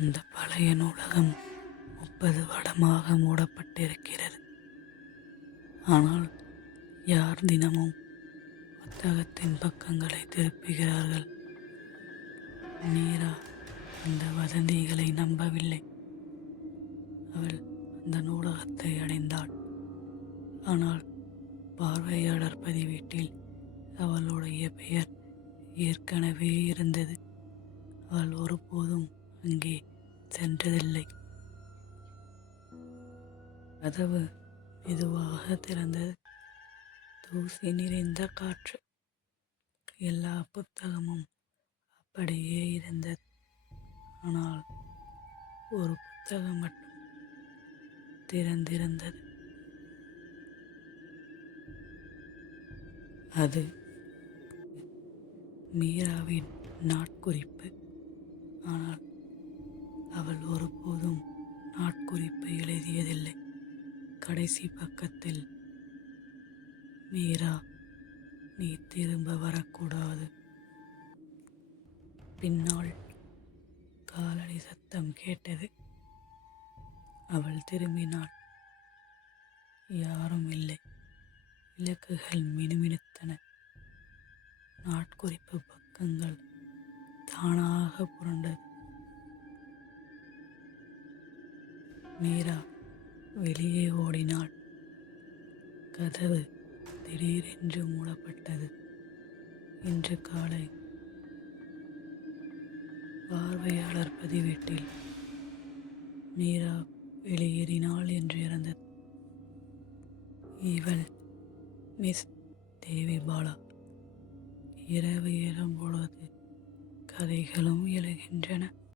அந்த பழைய நூலகம் 30 வருடமாக மூடப்பட்டிருக்கிறது. ஆனால் யார் தினமும் புத்தகத்தின் பக்கங்களை திருப்புகிறார்கள்? மீரா அந்த வதந்திகளை நம்பவில்லை. அவள் அந்த நூலகத்தை அடைந்தாள். ஆனால் பார்வையாளர் பதிவேட்டில் அவளுடைய பெயர் ஏற்கனவே இருந்தது. அவள் ஒருபோதும் அங்கே சென்றதில்லை. கதவு மெதுவாக திறந்தது. தூசி நிறைந்த காற்று. எல்லா புத்தகமும் அப்படியே இருந்தது. ஆனால் ஒரு புத்தகம் மட்டும் திறந்திருந்தது. அது மீராவின் நாட்குறிப்பு. ஆனால் அவள் ஒருபோதும் நாட்குறிப்பை எழுதியதில்லை. கடைசி பக்கத்தில், மீரா, நீ திரும்ப வரக்கூடாது. பின்னால் காலடி சத்தம் கேட்டது. அவள் திரும்பினாள். யாரும் இல்லை. விளக்குகள் மினுமினுத்தன. நாட்குறிப்பு பக்கங்கள் தானாக புரண்டது. மீரா வெளியே ஓடினாள். கதவு திடீரென்று மூடப்பட்டது. இன்று காலை பார்வையாளர் பதிவேட்டில் மீரா வெளியேறினாள் என்று இருந்தது. இவள் மிஸ் தேவிபாலா. இரவு எழும்பொழுது கதைகளும் எழுகின்றன.